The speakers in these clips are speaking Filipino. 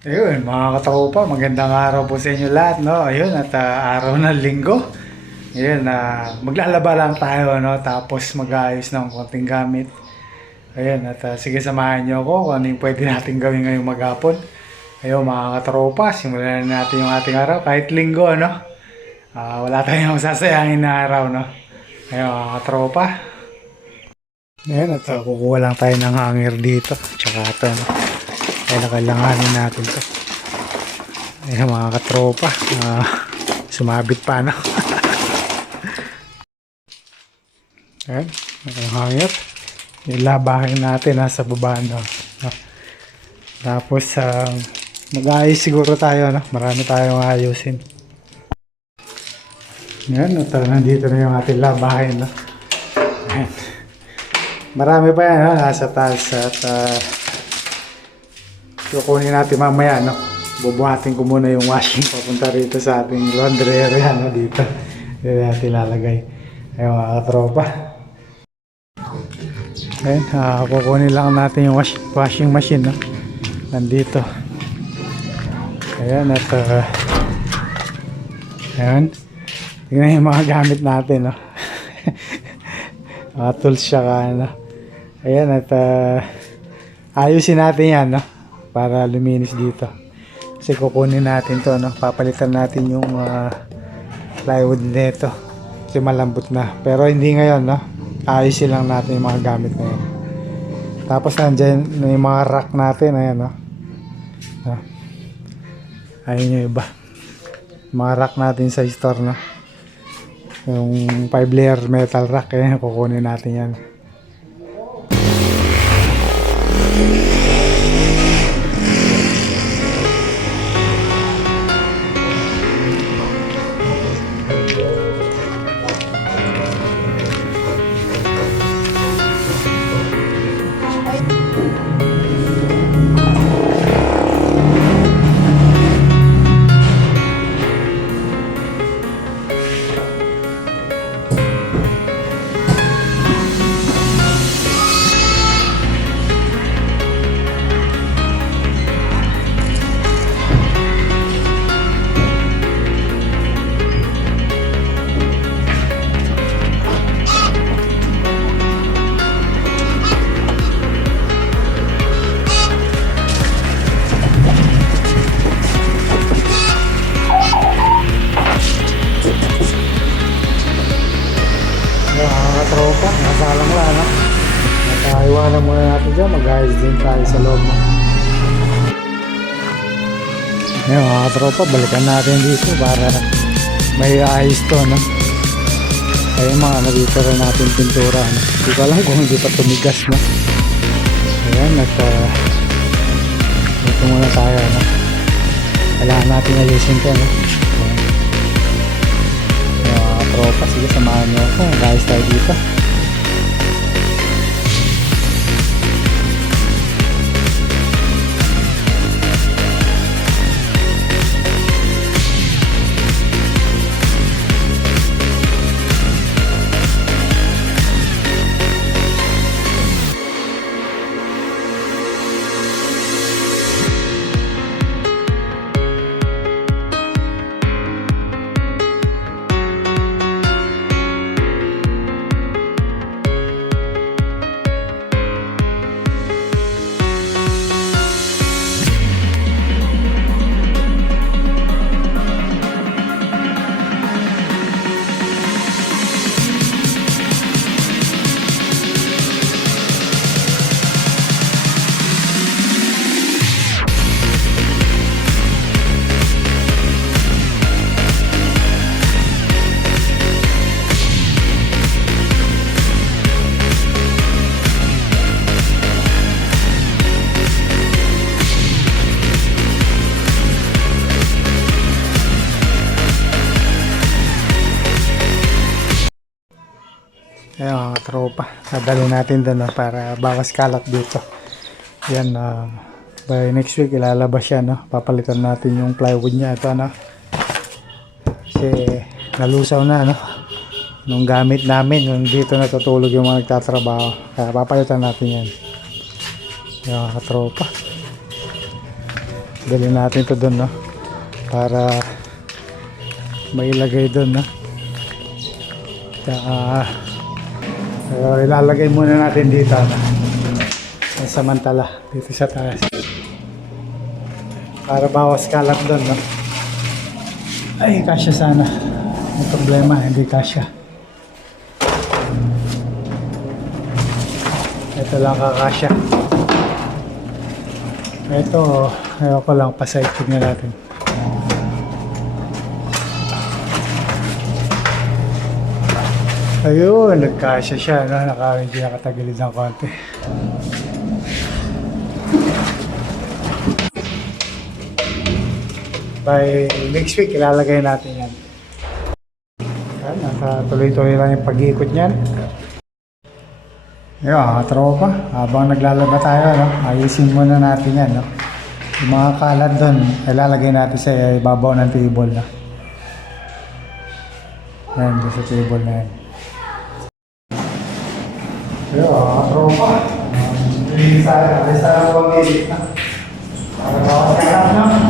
Ayun, mga katropa, magandang araw po sa inyo lahat, no? Ayun, at ah, araw ng linggo. Ayun, na maglalaba lang tayo, no? Tapos mag-ayos ng konting gamit. Ayun, at ah, sige samahan niyo ako kung ano pwede natin gawin ngayong maghapon. Ayun, mga katropa, simulan na natin yung ating araw. Kahit linggo, no? Ah, wala tayong sasayangin na araw, no? Ayun, mga katropa. Ayun, at ah, kukuha lang tayo ng hanger dito. Tsaka ito, no? Kaya kailanganin natin to. Ayun mga katropa. ah, sumabit pa no. Ayan. Ang hangit. Yung labahin natin nasa baba no. Tapos ah, mag-ayos siguro tayo no. Marami tayong ayusin. Yan. At ah, nandito na yung ating labahin no. Ayan. Marami pa yan no. Nasa taas at ah, kukunin natin mamaya, no? Bubuhatin ko muna yung washing papunta rito sa ating laundry area, no? Dito. Dito natin lalagay. Ayun, mga katropa. Ayun, ah, kukunin lang natin yung wash, washing machine, no? Nandito. Ayan, at uh, ayan. Tingnan yung mga gamit natin, no? mga tools siya ka, ano. Ayan, at uh, ayusin natin yan, no? Para luminis dito. Kasi kukunin natin to, no? Papalitan natin yung ah, plywood nito. Kasi malambot na. Pero hindi ngayon, no? Ayusin lang natin yung mga gamit na yun. Tapos nandyan na yung mga rack natin, ayan, no? no? Ayun yung iba. Mga rack natin sa store, no? Yung 5 layer metal rack, ayan, kukunin natin yan. Nakahiwanan muna natin dyan, mag-ayos din tayo sa loob. Yung mga katropa, balikan natin dito para may ayos to, no? Ayun mga nabitira natin pintura, no? Hindi ko alam kung hindi pa tumigas, no? Ayan, at uh, dito muna tayo, no? Kailangan natin ayusin to, no? Ayan. Mga tropa, sige samahan niyo ako. Guys tayo dito. Ayan mga tropa. Nadali natin doon no, para bawas kalat dito. Yan, ah, by next week ilalabas siya. No? Papalitan natin yung plywood niya. Ito, no? Kasi nalusaw na. No? Nung gamit namin, yung dito natutulog yung mga nagtatrabaho. Kaya papalitan natin yan. Yan mga tropa. Dali natin to doon, no? Para mailagay doon, no? Tsaka, uh, ilalagay muna natin dito, no? Samantala, dito sa taas. Para bawas kalat doon, no? Ay, kasya sana. May problema, hindi kasya. Ito lang kakasya. Ito, ayaw ko lang, pasite tignan natin. Ayun, nagkasya siya, no? Naka, medyo nakatagilid ng konti. By next week, ilalagay natin yan. Yan, nakatuloy-tuloy lang yung pag-iikot niyan. Ayun, mga tropa, habang naglalaba tayo, no? ayusin muna natin yan. No? Yung mga kalat doon, ilalagay natin sa ibabaw ng table. No? Yan, doon sa table na yan. Ayun, mga tropa. Linis tayo. Alis tayo ang pag-iikot na. Para bawas kalat,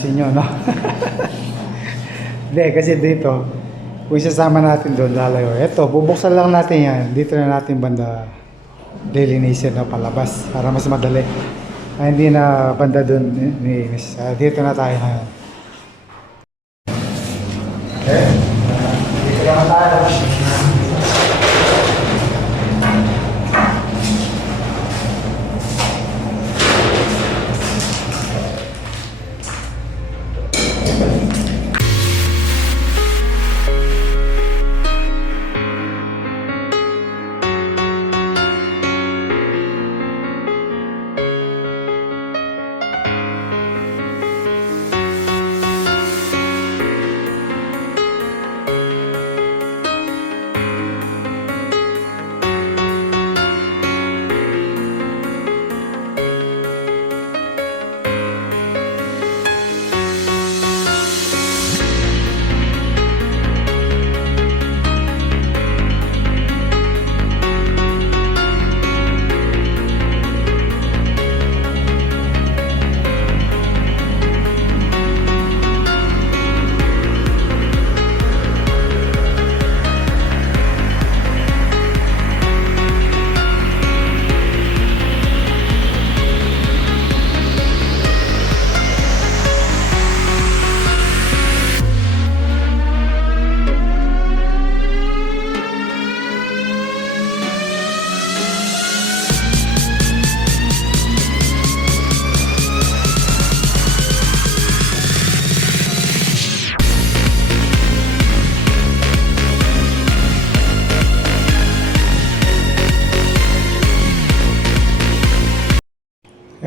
no? Napansin nyo, no? Hindi, kasi dito, kung isasama natin doon, lalayo. Ito, bubuksan lang natin yan. Dito na natin banda lilinisin na palabas para mas madali. Ay, hindi na banda doon ni Miss. Ah, dito na tayo ngayon. Okay. Ah, dito naman tayo.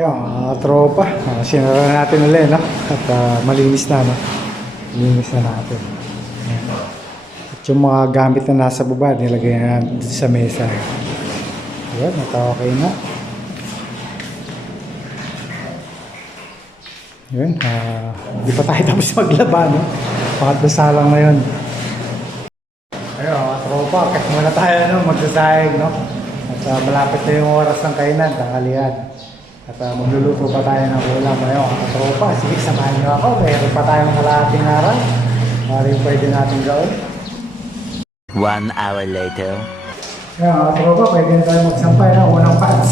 Ayun, mga tropa. Uh, sinara natin ulit, no? At ah, malinis na, no? Malinis na natin. Ayan. At yung mga gamit na nasa baba, nilagay na natin sa mesa. Ayan, naka-okay na. Yun, ah, di pa tayo tapos maglaba, no? Pangatlo salang na yun. Ayun, mga tropa, kahit muna tayo, no? Magsasayag, no? At ah, malapit na yung oras ng kainan, tanghalian. At uh, magluluto pa tayo ng ulam. Ayun, mga tropa, sige, samahan niyo ako. Meron pa tayong kalahating araw. Para yung pwede natin gawin. One hour later. Ayun, mga tropa, pwede na tayo magsampay ng unang pants.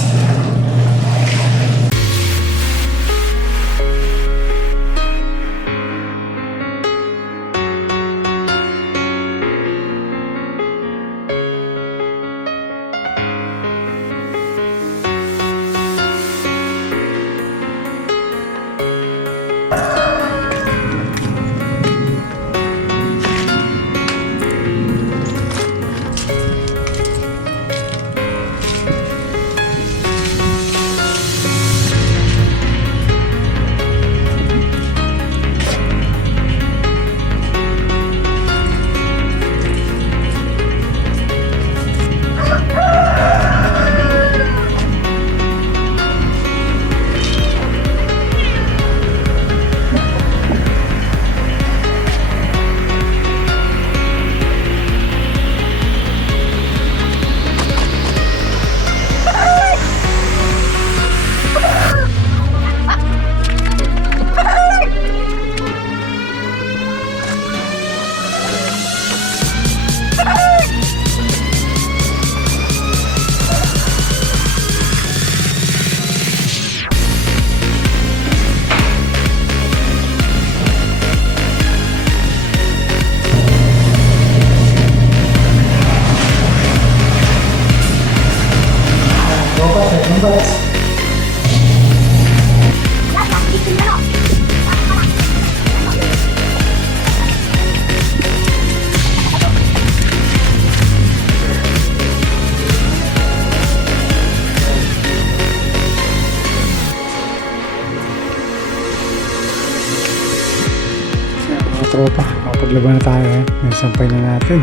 Tropa, makapaglaban na tayo eh. May sampay na natin.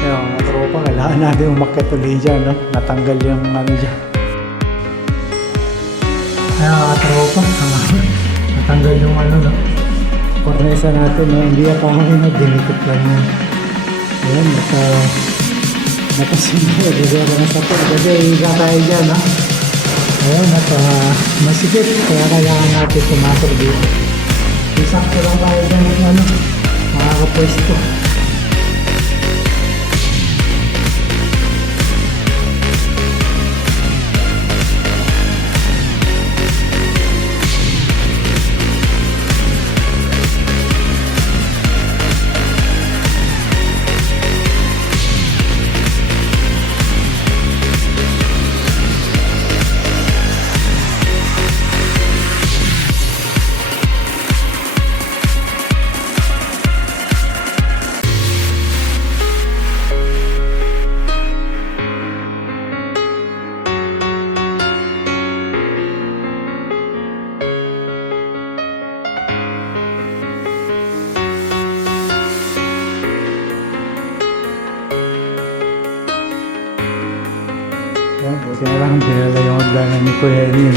Kaya mga tropa, kailangan natin umakit ulit dyan, no? Natanggal yung ano dyan. Kaya mga tropa, natanggal yung ano, no? Kornesa natin, no? Hindi pa kami na dinikit lang yun. Ayan, naka... Nakasimba, gagawa na sa to. Kasi higa tayo dyan, no? Ayan, naka... Masikip, kaya kailangan natin pumasok dito. Isakto lang tayo dyan ano, makakapwesto. Ayan, buti na lang dinala yung hagdanan ni Kuya Enin.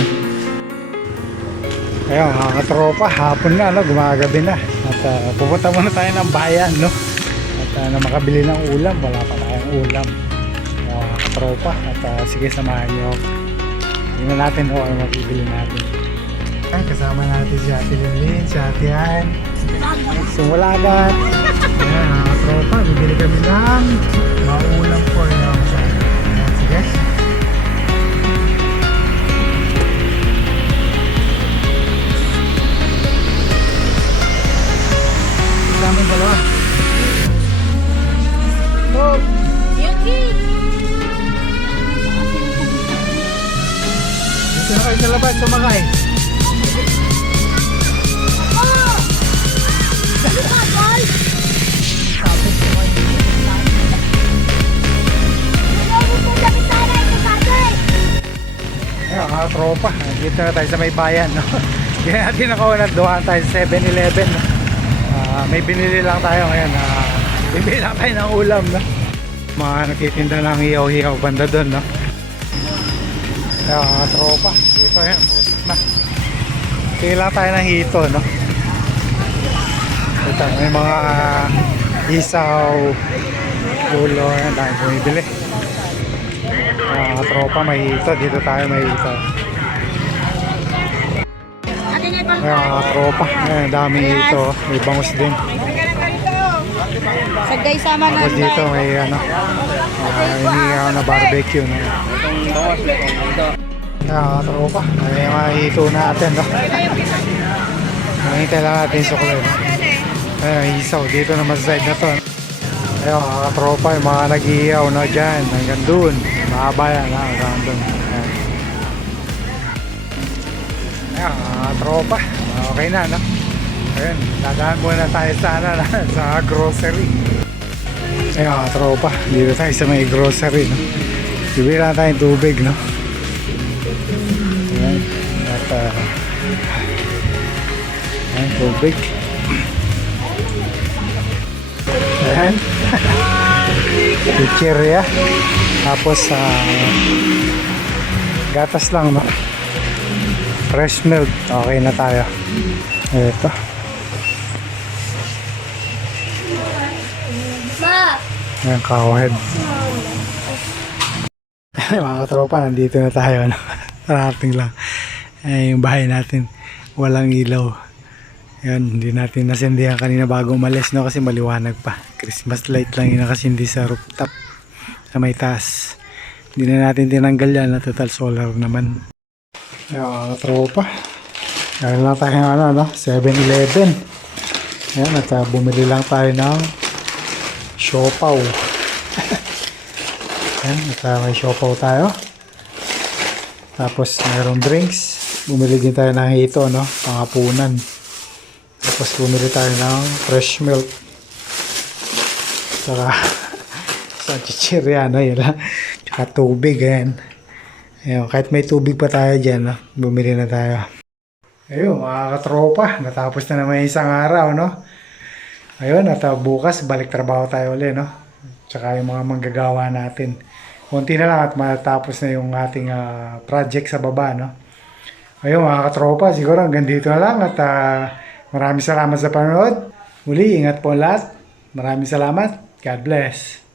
Ayun, mga katropa, hapon na, no? gumagabi na. At ah, pupunta muna tayo ng bayan, no? At ah, na makabili ng ulam, wala pa tayong ulam. Ayun, mga katropa, at ah, sige, samahan nyo. Tingnan natin kung ano mabibili natin. Ayan, kasama natin si Ate Lilin, si Ate Ann, Sumulagat. Ayan, mga katropa, bibili kami ng mga ulam po. Bitara ito, tatay? katropa, dito na tayo sa may bayan, no? Kaya natin nakaunat, duhaan tayo sa 7-Eleven, no? Ah, may binili lang tayo ngayon, ah, bibili lang tayo ng ulam, no? Mga nagtitinda ng hiyaw-hiyaw banda doon, no? Kaya mga katropa, dito yan, usap na. Lang tayo ng hito, no? Ito, may mga ah, isaw, ulo, yan, tayo bumibili. Mga tropa, may hito. Dito tayo may hito. Kaya mga tropa, ayan, dami hito. May bangus din. Sagay sama na. Tapos dito may ano, uh, inihaw na barbecue. No? Kaya mga tropa, may mga hito natin. No? Nakita lang natin sa kulay. No? Ayan, isaw. Dito naman sa side na to. Ayun, mga tropa, yung mga nag-iihaw no, dyan, hanggang dun. Mahaba yan, ha, hanggang. Ayan. Ayun, mga tropa, okay na, no? Ayun, dadaan muna tayo sa, ano, sa grocery. Ayun, mga tropa, dito tayo sa may grocery, no? Bibili lang tayong tubig, no? Ayan, at, uh, ayan, tubig. Ayan. Chichirya. Tapos, ah, gatas lang, no? Fresh milk. Okay na tayo. Ito. Ma! Ayan, cowhead. Ay, mga katropa, nandito na tayo. No? Narating lang. Ay, yung bahay natin, walang ilaw. Yan, hindi natin nasindihan kanina bago umalis, no? Kasi maliwanag pa. Christmas light lang yung nakasindi sa rooftop. Sa may taas. Hindi na natin tinanggal yan. Na total solar naman. Ayan, mga katropa. Kaya lang tayo ng ano, no? 7-Eleven. Ayan, at ah, bumili lang tayo ng siopaw. Ayan, at ah, may siopaw tayo. Tapos mayroong drinks. Bumili din tayo ng hito, no? Pangapunan. Tapos bumili tayo ng fresh milk. Saka sa chichirya, no? Yun lang. Tsaka tubig, ayan. Ayun, kahit may tubig pa tayo dyan, no? Bumili na tayo. Ayun, mga katropa. Natapos na naman isang araw, no? Ayun, at uh, bukas balik trabaho tayo ulit, no? Tsaka yung mga manggagawa natin. Kunti na lang at matapos na yung ating ah, project sa baba, no? Ayun, mga katropa, siguro hanggang dito na lang at ah, maraming salamat sa panonood. Muli, ingat po lahat. Maraming salamat. God bless.